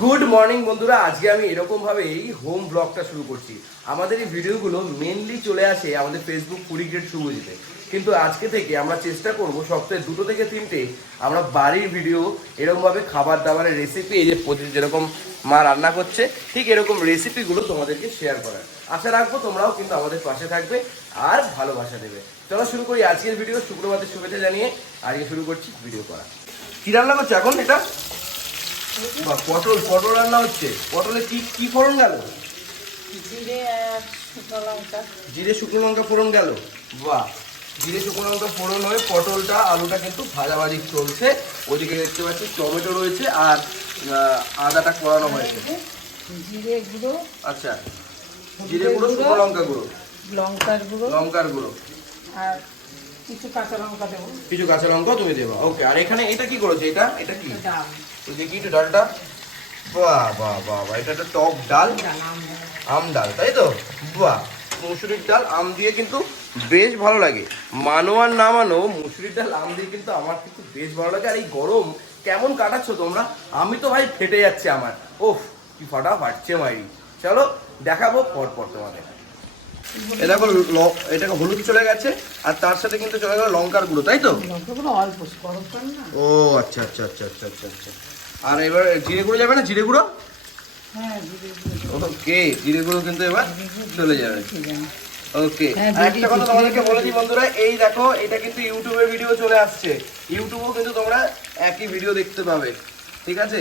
Good morning বন্ধুরা। আজকে আমি এরকম ভাবে এই হোম ব্লগটা শুরু করছি। আমাদের এই ভিডিওগুলো মেনলি চলে আসে আমাদের ফেসবুক গ্রেড শুভজিতে কিন্তু আজকে থেকে আমরা চেষ্টা করব সপ্তাহে দুটো থেকে তিনটে আমরা বাড়ির ভিডিও এরকমভাবে খাবার দাবারের রেসিপি এই যে প্রতি- যেরকম মা রান্না করছে, ঠিক এরকম রেসিপিগুলো তোমাদেরকে শেয়ার করার। আশা রাখব তোমরাও কিন্তু আমাদের পাশে থাকবে আর ভালোবাসা দেবে। চলো শুরু করি আজকের ভিডিও শুক্রবারের শুভেচ্ছা জানিয়ে আজকে শুরু করছি ভিডিও করা। কি রান্না করছ এখন এটা? বা পটল পটল রান্না হচ্ছে? পটলে কি কি ফোড়ন গেল? জিরে আর শুকনো লঙ্কা। জিরে শুকনো লঙ্কা ফোড়ন গেল? বাহ! জিরে শুকনো লঙ্কা ফোড়ন হয়ে পটলটা আলুটা কিন্তু ভাজাভাজি চলছে। ওদিকে দেখতে পাচ্ছি টমেটো রয়েছে আর আদাটা করানো হয়েছে। জিরে গুঁড়ো। আচ্ছা। জিরে গুঁড়ো শুকনো লঙ্কা গুঁড়ো? লঙ্কার গুঁড়ো। লঙ্কার গুঁড়ো। আর কিছু কাঁচা লঙ্কা দেবো। কিছু কাঁচা লঙ্কা তুমি দেবা। ওকে আর এখানে এটা কি করেছ? এটা এটা কি? ওই দেখি একটু ডালটা? বাহ বাহ বাহ বাহ এটা একটা টক ডাল। ডাল আম ডাল। আম ডাল তাই তো? বাহ মুসুরির ডাল আম দিয়ে কিন্তু বেশ ভালো লাগে। মানো আর না মানো মুসুরির ডাল আম দিয়ে কিন্তু আমার কিন্তু বেশ ভালো লাগে। আর এই গরম কেমন কাটাচ্ছ তোমরা? আমি তো ভাই ফেটে যাচ্ছে আমার। ওফ কি ফাটা ফাটছে মাইরি চলো দেখাবো পর পর তোমাদের। এ দেখো ল- এটাকে হলুদ চলে গেছে আর তার সাথে কিন্তু চলে গেল লঙ্কার গুঁড়ো তাই তো? ও আচ্ছা আচ্ছা আচ্ছা আচ্ছা আচ্ছা আচ্ছা। আর এবার জিরে গুঁড়ো যাবে না? জিরে গুঁড়ো? হ্যাঁ ওকে জিরে গুঁড়ো কিন্তু এবার চলে যাবে। ওকে হ্যাঁ, একটা কথা তোমাদেরকে বলে দিই বন্ধুরা এই দেখো এটা কিন্তু ইউটিউবে ভিডিও চলে আসছে। ইউটিউবেও কিন্তু তোমরা একই ভিডিও দেখতে পাবে ঠিক আছে?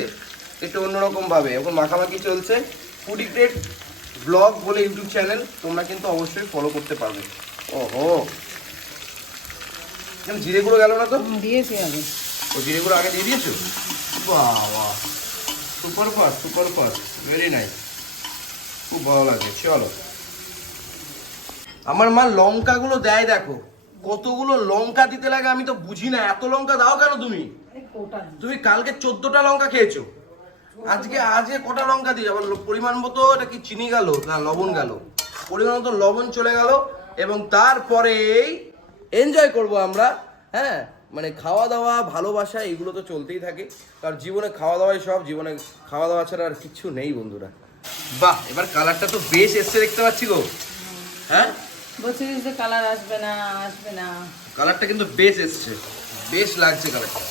একটু অন্যরকম ভাবে এখন মাখামাখি চলছে। ফুডি গ্রেড ব্লগ বলে ইউটিউব চ্যানেল তোমরা কিন্তু অবশ্যই ফলো করতে পারবে। ওহো। জিরে গুঁড়ো গেল না তো? দিয়েছি আমি ও জিরে গুঁড়ো আগে দিয়ে দিয়েছ? বাহ বাহ super fast super fast very nice খুব ভালো লাগে চলো। আমার মা লঙ্কাগুলো দেয় দেখো। কতগুলো লঙ্কা দিতে লাগে আমি তো বুঝি না। এত লঙ্কা দাও কেন তুমি? তুমি কালকে চোদ্দটা লঙ্কা খেয়েছো। আজকে আজকে কটা লঙ্কা দিয়ে আবার পরিমাণ মতো এটা কি চিনি গেল? না লবণ গেল। পরিমাণ মতো লবণ চলে গেল এবং তারপরেই এনজয় করব আমরা হ্যাঁ? মানে খাওয়া দাওয়া ভালোবাসা এগুলো তো চলতেই থাকে। কারণ জীবনে খাওয়া দাওয়াই সব জীবনে খাওয়া দাওয়া ছাড়া আর কিচ্ছু নেই বন্ধুরা। বাহ এবার কালারটা তো বেশ এসছে দেখতে পাচ্ছি গো। হ্যাঁ? বলছিলিস যে কালার আসবে না আসবে না। কালারটা কিন্তু বেশ এসছে। বেশ লাগছে কালারটা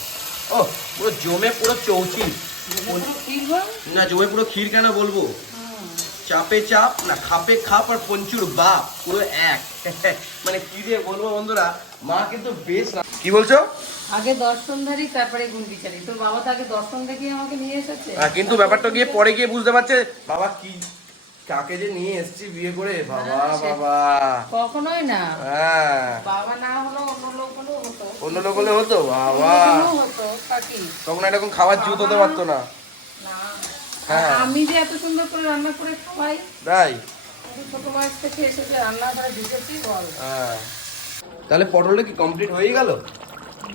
ও পুরো জমে পুরো চৌচি না জমে পুরো ক্ষীর কেন বলব? চাপে চাপ না খাপে খাপ আর পঞ্চুর বাপ পুরো এক। মানে কি দিয়ে বলব বন্ধুরা মা কিন্তু বেশ না- কি বলছো? আগে দর্শনধারী তারপরে গুন্ডিচারি তোর বাবা তো আগে দর্শন দেখিয়ে আমাকে নিয়ে এসেছে? আহ, কিন্তু ব্যাপারটা গিয়ে পরে গিয়ে বুঝতে পারছে বাবা কি কাকে যে নিয়ে এসেছি বিয়ে করে? বাবা হ্যাঁ, বাবা। কখনোই না। হ্যাঁ। বাবা না হলো অন্য লোক হতো। অন্য লোক হলে হতো? বাবা। হতো। তখন এরকম খাবার জুত হতে পারতো না। হ্যাঁ। আমি যে এত সুন্দর করে রান্না করে খাওয়াই তাই? ছোট বয়স থেকে এসে যে রান্নাঘরে ঢুকেছি বল। হ্যাঁ। তাহলে পটলটা কি কমপ্লিট হয়ে গেল?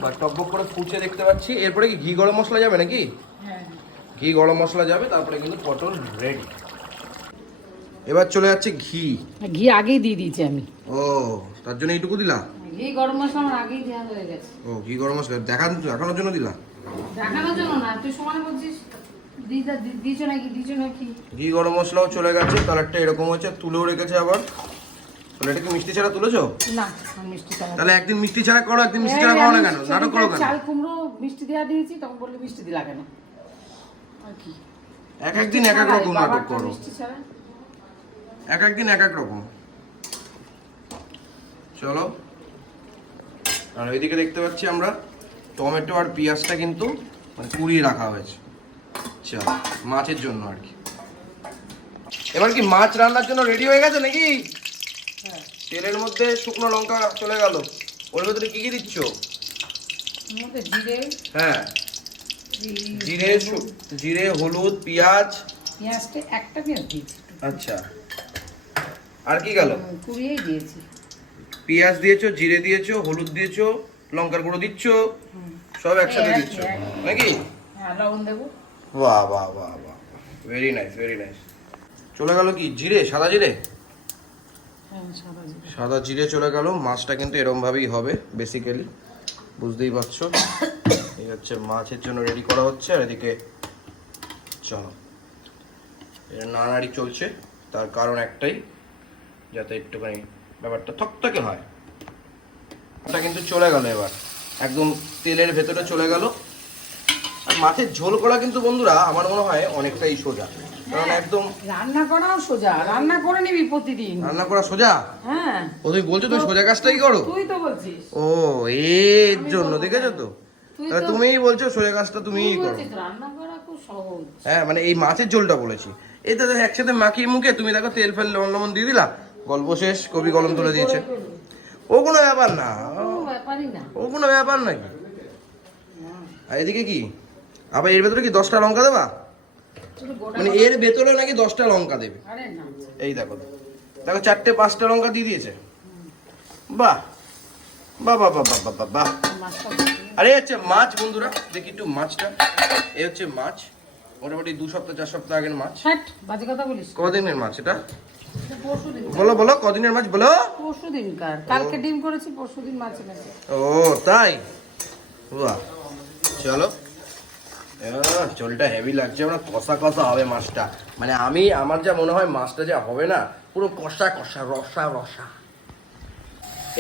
বা টকবক করে দেখতে পাচ্ছি। এরপরে কি ঘি গরম মশলা যাবে নাকি? হ্যাঁ। ঘি গরম মশলা যাবে তারপরে কিন্তু পটল রেডি এবার চলে যাচ্ছে ঘি। ঘি আগেই দিয়ে দিয়েছি আমি। ও তার জন্য এইটুকু দিলা? ঘি গরম মশলা আমার আগেই দেওয়া হয়ে গেছে। ও ঘি গরম মশলা। দেখান দেখানোর জন্য দিলা? দেখানোর জন্য না তুই সমানে বলছিস দিদা দিছো নাকি দিছো নাকি? ঘি গরম মশলাও চলে গেছে কালারটা এরকম হচ্ছে তুলেও রেখেছে আবার। তাহলে এটা কি মিষ্টি ছাড়া তুলেছো? না মিষ্টি ছাড়া তাহলে একদিন মিষ্টি ছাড়া করো একদিন মিষ্টি ছাড়া করো না কেন? নাটক করো কেন? চাল কুমড়ো মিষ্টি দেওয়া দিয়েছি তখন বললি মিষ্টি দিলা কেন? আর কি? এক একদিন এক এক রকম নাটক করো। এক একদিন এক এক রকম। চলো। আর ওইদিকে দেখতে পাচ্ছি আমরা। টমেটো আর পেঁয়াজটা কিন্তু মানে পুড়িয়ে রাখা হয়েছে। চল মাছের জন্য আর কি। এবার কি মাছ রান্নার জন্য রেডি হয়ে গেছে নাকি? হ্যাঁ তেলের মধ্যে শুকনো লঙ্কা চলে গেল। ওর ভেতরে কি কি দিচ্ছ? জিরে। হ্যাঁ। জিরে জিরে হলুদ পেঁয়াজ। পেঁয়াজটা একটা পেঁয়াজ দিয়েছি। আচ্ছা। আর কি গেল? হুম, কুড়িয়েই দিয়েছি। পেঁয়াজ দিয়েছ জিরে দিয়েছ হলুদ দিয়েছ লঙ্কার গুঁড়ো দিচ্ছ সব একসাথে এক- দিচ্ছ। নাকি? হ্যাঁ লবণ দেবো। বাহ বাহ বাহ বাহ। ভেরি নাইস ভেরি নাইস চলে গেল কি? জিরে? সাদা জিরে? হ্যাঁ সাদা জিরে। চলে গেল। মাছটা কিন্তু এরম ভাবেই হবে বেসিক্যালি বুঝতেই পারছ? এই হচ্ছে মাছের জন্য রেডি করা হচ্ছে আর এদিকে চলো। এটা নাড়ানাড়ি চলছে তার কারণ একটাই যাতে একটুখানি ব্যাপারটা থকথকে হয়। ওটা কিন্তু চলে গেল এবার। একদম তেলের ভেতরে চলে গেল। আর মাছের ঝোল করা কিন্তু বন্ধুরা আমার মনে হয় অনেকটাই সোজা। কারণ একদম রান্না করাও সোজা। রান্না করে নিবি প্রতিদিন। রান্না করা সোজা? হ্যাঁ। ও বলছো সোজা কাজটাই করো? তুই তো বলছিস। ও এর জন্য দেখেছ তো? তুমিই বলছো সোজা কাজটা তুমিই করো। রান্না করা খুব সহজ। হ্যাঁ মানে এই মাছের ঝোলটা বলেছি। এই তো একসাথে মাখিয়ে মুখে তুমি দেখো তেল ফেল লবণ লবণ দিয়ে দিলা। গল্প শেষ কবি কলম তুলে দিয়েছে। ও কোনো ব্যাপার না। ও কোনো ব্যাপার নাকি? আর এদিকে কি? আবার এর ভেতরে কি দশটা লঙ্কা দেবা? মানে এর ভেতরে নাকি দশটা লঙ্কা দেবে? এই দেখো। দেখো চারটে পাঁচটা লঙ্কা দিয়ে দিয়েছে। বাহ। বা বাহ বা বাহ বাহ বাহ আরে হচ্ছে মাছ বন্ধুরা। দেখি একটু মাছটা। এ হচ্ছে মাছ। মোটামুটি দু সপ্তাহ চার সপ্তাহ আগের মাছ। কদিনের মাছ এটা? বলো বলো কদিনের মাছ বলো? পরশু দিন কালকে ডিম করেছি পরশু দিন মাছ এনেছে। ও তাই? বাহ চলো। হেভি লাগছে মানে কষা কষা হবে মাছটা। মানে আমি আমার যা মনে হয় মাছটা যা হবে না পুরো কষা কষা রসা রসা।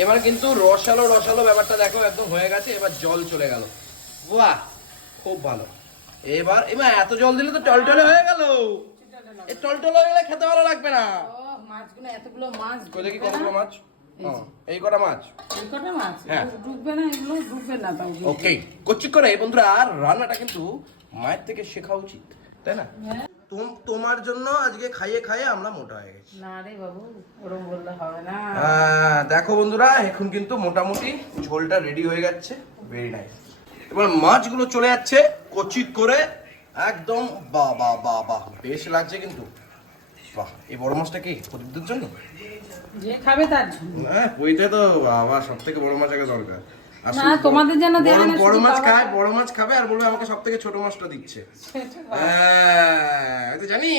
এবার কিন্তু রসালো রসালো ব্যাপারটা দেখো একদম হয়ে গেছে এবার জল চলে গেল। বাহ খুব ভালো। এবার এবার এত জল দিলে তো টলটলে হয়ে গেল। এই টলটলে হয়ে গেলে খেতে ভালো লাগবে না। মাছগুলো এতগুলো মাছ কতগুলো মাছ? এই কটা মাছ? এই কটা মাছ? হ্যাঁ। ঢুকবে না এগুলো ঢুকবে না তাও ওকে করছি করে। বন্ধুরা আর রান্নাটা কিন্তু মায়ের থেকে শেখা উচিত তাই না? হ্যাঁ। তোমার জন্য আজকে খাইয়ে খাইয়ে আমরা মোটা হয়ে গেছি। না রে বাবু বললে হবে না। দেখো বন্ধুরা এখন কিন্তু মোটামুটি ঝোলটা রেডি হয়ে যাচ্ছে ভেরি নাইস এবার মাছগুলো চলে যাচ্ছে কচি করে। একদম বাহ বাহ বেশ লাগছে কিন্তু। বাহ এই বড় মাছটা কি প্রদীপদের জন্য? যে খাবে তার জন্য। হ্যাঁ ওইটা তো বাবা সব থেকে বড় মাছ আগে দরকার। না, তোমাদের যেন দেয় না, বড় মাছ খায় খায়। বড় মাছ খাবে আর বলবে আমাকে সব ছোট মাছটা দিচ্ছে। হ্যাঁ, তো জানি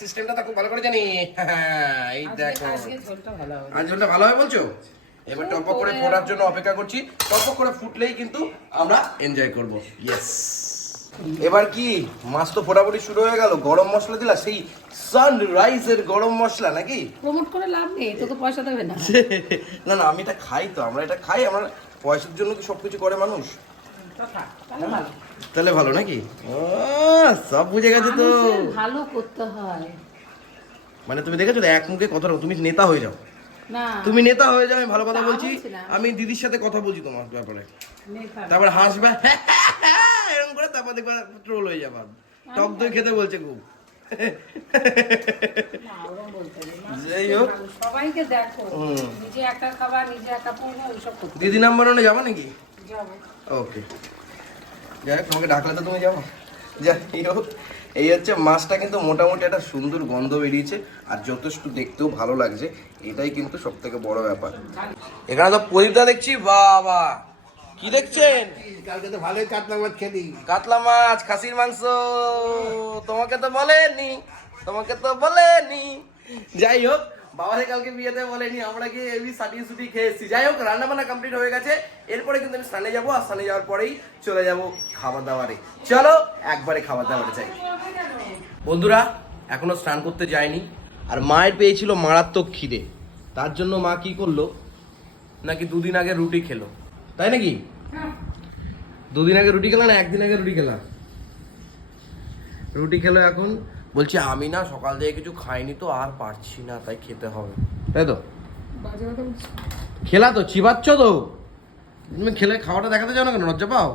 সিস্টেমটা তো খুব ভালো করে জানি। হ্যাঁ, এই দেখো। ঝোলটা ভালো হবে। হয় বলছো? এবার করে ফোটার জন্য অপেক্ষা করছি। টপক করে ফুটলেই কিন্তু আমরা এনজয় করব। ইয়েস এবার কি? মাছ তো ফোটাফুটি শুরু হয়ে গেল। গরম মশলা দিলা সেই সানরাইজের গরম মশলা নাকি? প্রমোট করে লাভ নেই তোকে পয়সা দেবে না। না না আমি এটা খাই তো আমরা এটা খাই আমরা পয়সার জন্য কি সবকিছু করে মানুষ? তো তাহলে ভালো। নাকি? সব বুঝে গেছে তো। ভালো করতে হয়। মানে তুমি দেখেছ এক মুখে কথা তুমি নেতা হয়ে যাও। তুমি নেতা হয়ে যাও আমি ভালো কথা বলছি। আমি দিদির সাথে কথা বলছি তোমার ব্যাপারে। তারপর হাসবে করে তারপর দেখবে ট্রোল হয়ে যাবে। টক দই খেতে বলছে খুব। দিদি নাম্বার ওনে যাবা নাকি? ওকে যাই হোক তোমাকে ডাকলে তো তুমি যাব। যাই হোক এই হচ্ছে মাছটা কিন্তু মোটামুটি একটা সুন্দর গন্ধ বেরিয়েছে আর যথেষ্ট দেখতেও ভালো লাগছে। এটাই কিন্তু সব থেকে বড় ব্যাপার। এখানে তো প্রদীপদা দেখছি বাবা। কি দেখছেন? কালকে তো ভালোই কাতলা মাছ খেলি। কাতলা মাছ খাসির মাংস। তোমাকে তো বলেনি তোমাকে তো বলেনি। যাই হোক বাবারে কালকে বিয়েতে বলেনি আমরা গিয়ে এবি সাটিয়ে সুটি খেয়ে এসেছি। যাই হোক রান্না বান্না কমপ্লিট হয়ে গেছে। এরপরে কিন্তু আমি স্নানে যাব আর স্নানে যাওয়ার পরেই চলে যাব খাবার দাবারে চলো একবারে খাবার দাবারে যাই। বন্ধুরা এখনও স্নান করতে যায়নি আর মায়ের পেয়েছিল মারাত্মক খিদে। তার জন্য মা কি করল? নাকি দুদিন আগে রুটি খেলো। তাই নাকি? দুদিন আগে রুটি খেলাম না একদিন আগে রুটি খেলাম। রুটি খেলো এখন। বলছি আমি না সকাল থেকে কিছু খাইনি তো আর পারছি না তাই খেতে হবে। তাই তো? খেলা তো চিবাচ্ছ তো। তুমি খেলে খাওয়াটা দেখাতে চাও না কেন? লজ্জা পাও?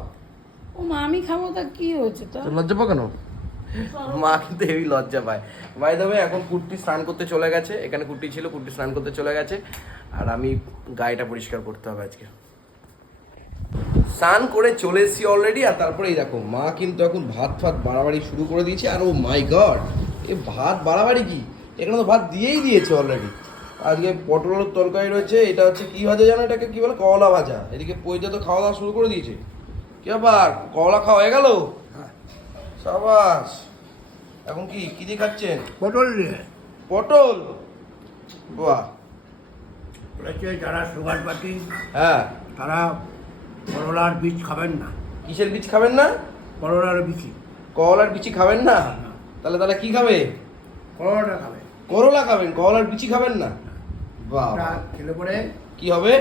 ও মা আমি খাব তা কি হয়েছে তো লজ্জা পাও কেন? মা কিন্তু হেভি লজ্জা পায়। বাই দেবে এখন কুর্তি স্নান করতে চলে গেছে। এখানে কুর্তি ছিল কুর্তি স্নান করতে চলে গেছে। আর আমি গায়েটা পরিষ্কার করতে হবে আজকে। স্নান করে চলে এসেছি অলরেডি আর তারপরে এই দেখো মা কিন্তু এখন ভাত ফাত বাড়াবাড়ি শুরু করে দিয়েছে আর ও মাই গড এ ভাত বাড়াবাড়ি কি? এখানে তো ভাত দিয়েই দিয়েছে অলরেডি আজকে পটলের তরকারি রয়েছে এটা হচ্ছে কি ভাজা জানো এটাকে? কি বলে? কলা ভাজা। এদিকে পইতে তো খাওয়া দাওয়া শুরু করে দিয়েছে। কি ব্যাপার? কলা খাওয়া হয়ে গেল? সাবাস। এখন কি কি দিয়ে খাচ্ছেন? পটল দিয়ে। পটল? বাহ। যারা সুগার পাতি হ্যাঁ। তারা করলার বীজ খাবেন না। কিসের বীজ খাবেন না? করলার বীজ করলার বিচি খাবেন না? তাহলে তাহলে কি খাবে? করলাটা খাবে। করলা খাবেন? করলার বিচি খাবেন না? বাহ খেলে পরে কি হবে?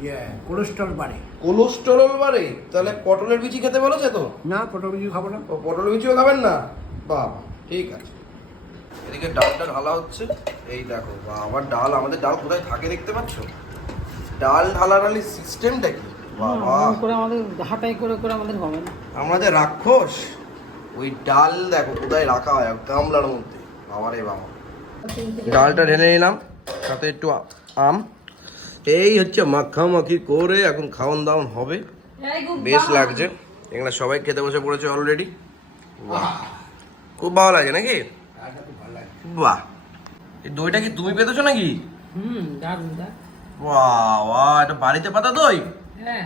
ইয়ে কোলেস্ট্রল বাড়ে। কোলেস্টেরল বাড়ে? তাহলে পটলের বিচি খেতে বলেছে তো? না পটল কিছু খাব না। পটল বিচিও খাবেন না? বাহ ঠিক আছে। এদিকে ডালটা ঢালা হচ্ছে। এই দেখো আবার ডাল আমাদের ডাল কোথায় থাকে দেখতে পাচ্ছ? ডাল ঢালাঢালি সিস্টেমটা কি? বাবা। করে আমাদের হাঁটাই করে করে আমাদের হবে না। আমরা রাক্ষস? ওই ডাল দেখো কোথায় রাখা হয় গামলার মধ্যে। বাবা রে বাবা। ডালটা ঢেলে নিলাম সাথে একটু আম। এই হচ্ছে মাখামাখি করে এখন খাওয়ান দাওয়ান হবে। বেশ লাগছে। এখানে সবাই খেতে বসে পড়েছে অলরেডি খুব ভালো লাগে নাকি? আচ্ছা ভালো লাগে বাহ। এই দইটা কি তুমি পেতেছো নাকি? হুম দারুণ দার বাহ এটা বাড়িতে পাতা দই? হ্যাঁ।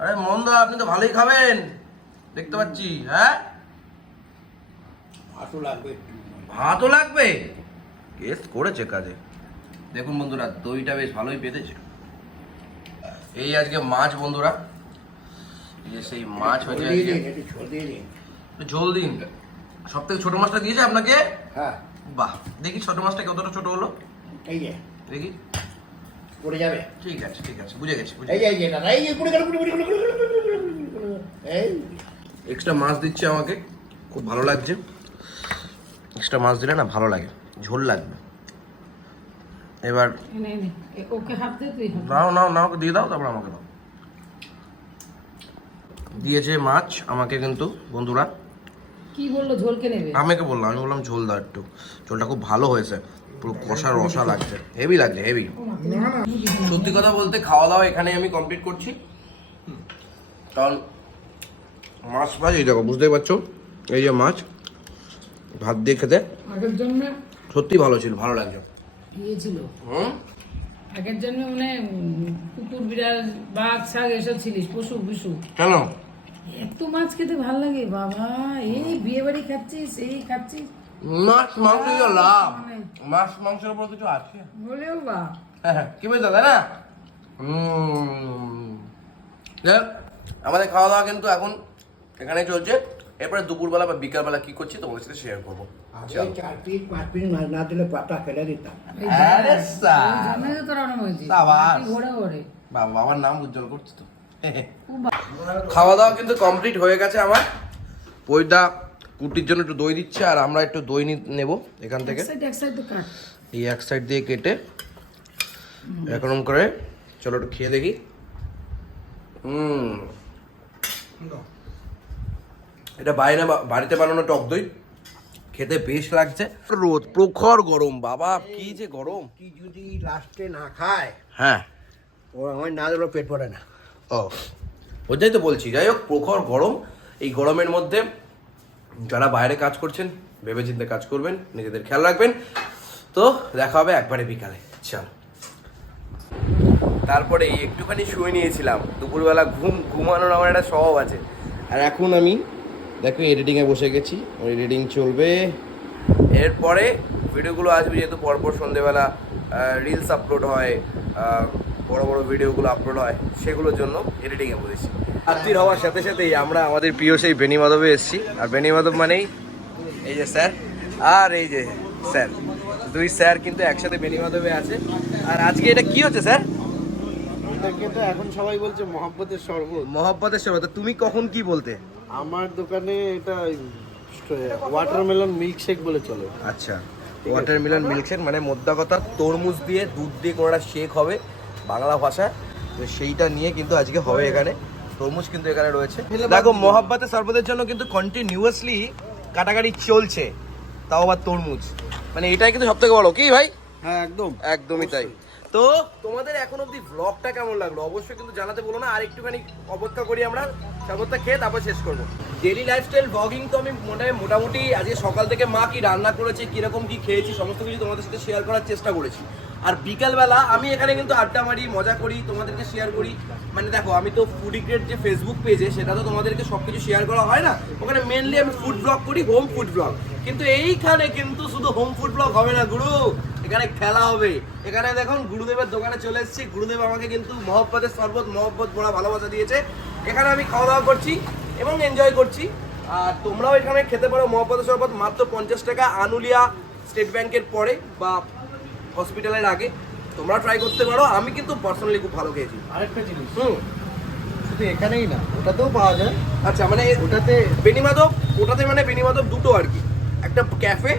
আরে মন্দ আপনি তো ভালোই খাবেন। দেখতে পাচ্ছি হ্যাঁ? ভাতও লাগবে। ভাতও লাগবে? কেস করেছে কাজে। দেখুন বন্ধুরা দইটা বেশ ভালোই পেতেছে এই আজকে মাছ বন্ধুরা। এই যে সেই মাছ হয়েছে ঝোল দিন একটু ঝোল দিন। সব থেকে ছোট মাছটা দিয়েছে আপনাকে? হ্যাঁ। বাহ দেখি ছোট মাছটা কতটা ছোট হলো? এই দেখি। পড়ে যাবে ঠিক আছে ঠিক আছে বুঝে গেছি বুঝে এই যে এই যে দাদা এই যে পড়ে গেল গেল, পড়ে গেল। এই এক্সট্রা মাছ দিচ্ছে আমাকে খুব ভালো লাগছে এক্সট্রা মাছ দিলে না ভালো লাগে ঝোল লাগবে এবার ওকে হাত দে তুই নাও নাও নাও দিয়ে দাও তারপর আমাকে দাও দিয়েছে মাছ আমাকে কিন্তু বন্ধুরা কি বলল? ঝোলকে নেবে? আমাকে বললাম আমি বললাম ঝোল দাও একটু। ঝোলটা খুব ভালো হয়েছে। পুরো কষা রসা লাগছে। হেভি লাগছে হেভি সত্যি কথা বলতে খাওয়া দাওয়া এখানে আমি কমপ্লিট করছি। কারণ মাছ ফাছ এই দেখো বুঝতেই পারছ? এই যে মাছ ভাত দিয়ে খেতে। সত্যি ভালো ছিল ভালো লাগছে। ইয়ে ছিল। হুম? আগের জন্য মানে কুকুর বিড়াল বাঘ ছাগ এসব ছিলিস পশু বিশু। কেন? এত মাছ খেতে ভালো লাগে বাবা। এই বিয়ে বাড়ি খাচ্ছিস এই খাচ্ছিস। মাছ মাংস লাভ। মাছ মাংসের উপর কিছু আছে। বলেও বা। হ্যাঁ হ্যাঁ কি বলছো তাই না? আমাদের খাওয়া দাওয়া কিন্তু এখন এখানে চলছে। এরপরে দুপুরবেলা বা বিকালবেলা কি করছি তোমাদের সাথে শেয়ার করব। চার পিস পাঁচ পিস মাছ না দিলে পাতা ফেলে দিতাম। বাবা বাবার নাম উজ্জ্বল করছি তো। খাওয়া দাওয়া কিন্তু কমপ্লিট হয়ে গেছে আমার। ওইটা কুটির জন্য একটু দই দিচ্ছে আর আমরা একটু দই নেব এখান থেকে। এই এক সাইড দিয়ে কেটে এরকম করে চলো একটু খেয়ে দেখি। হুম। এটা বাইরে বা- বাড়িতে বানানো টক দই। খেতে বেশ লাগছে। রোদ প্রখর গরম বাবা কি যে গরম। কি যদি লাস্টে না খায় হ্যাঁ। ও আমার না দিলেও পেট পড়ে না। ও ওটাই তো বলছি। যাই হোক, প্রখর গরম। এই গরমের মধ্যে যারা বাইরে কাজ করছেন ভেবে চিন্তে কাজ করবেন, নিজেদের খেয়াল রাখবেন। তো দেখা হবে একবারে বিকালে। চল। তারপরে একটুখানি শুয়ে নিয়েছিলাম। দুপুরবেলা ঘুম, ঘুমানোর আমার একটা স্বভাব আছে। আর এখন আমি, দেখো এডিটিংয়ে বসে গেছি। এডিটিং চলবে। এরপরে ভিডিওগুলো আসবে যেহেতু পরপর সন্ধেবেলা রিলস আপলোড হয় বড় বড় ভিডিওগুলো আপলোড হয় সেগুলোর জন্য এডিটিংয়ে বসেছি। রাত্রির হওয়ার সাথে সাথেই আমরা আমাদের প্রিয় সেই বেনি মাধবে এসেছি। আর বেনি মাধব মানেই এই যে স্যার আর এই যে স্যার দুই স্যার কিন্তু একসাথে বেনি মাধবে আছে। আর আজকে এটা কি হচ্ছে স্যার? এটাকে তো এখন সবাই বলছে মহাব্বতের শরবত। মহব্বতের সর্বত তুমি কখন কি বলতে? আমার দোকানে এটা ওয়াটারমেলন মিল্কশেক বলে চলে। আচ্ছা ওয়াটারমেলন মিল্কশেক মানে মোদ্দা কথা তরমুজ দিয়ে দুধ দিয়ে কোনো একটা শেক হবে। বাংলা ভাষা তো সেইটা নিয়ে কিন্তু আজকে হবে এখানে। তরমুজ কিন্তু এখানে রয়েছে। দেখো মহাব্বাতের সর্বদের জন্য কিন্তু কন্টিনিউয়াসলি কাটাকাটি চলছে তাও আবার তরমুজ। মানে এটাই কিন্তু সব থেকে বড় কি ভাই? হ্যাঁ একদম। একদমই তাই। তো তোমাদের এখন অবধি ব্লগটা কেমন লাগল? অবশ্যই কিন্তু জানাতে বলো না আর একটুখানি অপেক্ষা করি আমরা শরবতটা খেয়ে তারপর শেষ করব। ডেলি লাইফস্টাইল ব্লগিং তো আমি মোটামুটি মোটামুটি আজকে সকাল থেকে মা কি রান্না করেছে কীরকম কি খেয়েছি সমস্ত কিছু তোমাদের সাথে শেয়ার করার চেষ্টা করেছি। আর বিকালবেলা আমি এখানে কিন্তু আড্ডা মারি, মজা করি, তোমাদেরকে শেয়ার করি। মানে দেখো, আমি তো ফুডি গ্রেড যে ফেসবুক পেজে সেটা তো তোমাদেরকে সব কিছু শেয়ার করা হয় না। ওখানে মেনলি আমি ফুড ব্লগ করি হোম ফুড ব্লগ কিন্তু এইখানে কিন্তু শুধু হোম ফুড ব্লগ হবে না, গুরু! এখানে খেলা হবে। এখানে দেখুন, গুরুদেবের দোকানে চলে এসেছি। গুরুদেব আমাকে কিন্তু মহব্বতের শরবত, মহব্বত বড়া ভালোবাসা দিয়েছে। এখানে আমি খাওয়া দাওয়া করছি এবং এনজয় করছি। আর তোমরাও এখানে খেতে পারো মহাপদের শরবত, মাত্র পঞ্চাশ টাকা। আনুলিয়া স্টেট ব্যাংকের পরে বা হসপিটালের আগে তোমরা ট্রাই করতে পারো। আমি কিন্তু পার্সোনালি খুব ভালো খেয়েছি। আরেকটা জিনিস। হুম। শুধু এখানেই না ওটাতেও পাওয়া যায়। আচ্ছা মানে ওটাতে বেনিমাধব ওটাতে মানে বেনিমাধব দুটো আর কি। একটা ক্যাফে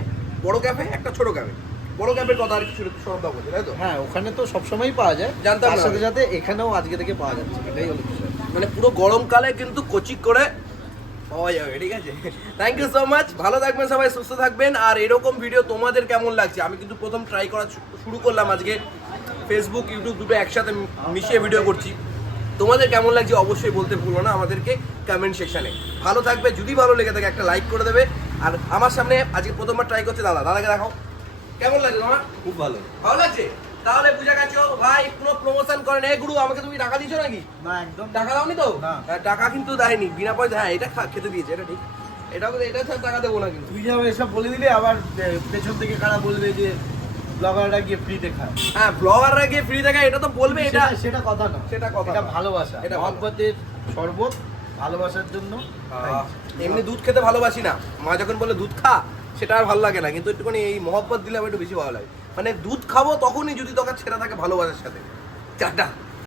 বড় ক্যাফে একটা ছোট ক্যাফে বড় ক্যাফের কথা আর কি সরবদা বলছে তাই তো? হ্যাঁ ওখানে তো সবসময় পাওয়া যায়। জানতাম সাথে সাথে এখানেও আজকে থেকে পাওয়া যাচ্ছে এটাই হলো বিষয়। মানে পুরো গরমকালে কিন্তু কোচিক করে পাওয়া যাবে ঠিক আছে? থ্যাংক ইউ সো মাচ ভালো থাকবেন সবাই সুস্থ থাকবেন। আর এরকম ভিডিও তোমাদের কেমন লাগছে? আমি কিন্তু প্রথম ট্রাই করা শুরু করলাম আজকে। ফেসবুক ইউটিউব দুটো একসাথে মিশিয়ে ভিডিও করছি। তোমাদের কেমন লাগছে অবশ্যই বলতে ভুলো না আমাদেরকে কমেন্ট সেকশনে ভালো থাকবে যদি ভালো লেগে থাকে একটা লাইক করে দেবে। আর আমার সামনে আজকে প্রথমবার ট্রাই করছে দাদা। দাদাকে দেখাও। কেমন লাগছে তোমার খুব ভালো। ভালো লাগছে? তাহলে বুঝা গেছো ভাই কোনো প্রমোশন করেন এ গুরু আমাকে তুমি টাকা দিছো নাকি? না একদম। টাকা দাওনি তো? টাকা কিন্তু দেয়নি বিনা পয়সা হ্যাঁ এটা খেতে দিয়েছে এটা ঠিক। এটা এটা ছাড়া টাকা দেবো না কিন্তু। তুই যাবে এসব বলে দিলে আবার পেছন থেকে কারা বলবে যে ব্লগাররা গিয়ে ফ্রিতে খায় হ্যাঁ ব্লগাররা গিয়ে ফ্রি থাকে এটা তো বলবে এটা সেটা কথা না। সেটা কথা এটা ভালোবাসা। এটা এটা মহব্বতের শরবত ভালোবাসার জন্য। এমনি দুধ খেতে ভালোবাসি না। মা যখন বলে দুধ খা সেটা আর ভালো লাগে না। কিন্তু একটুখানি এই মহব্বত দিলে আমার একটু বেশি ভালো লাগে। মানে দুধ খাব তখনই যদি তোকে ছেড়ে থাকে ভালোবাসার সাথে। চাটা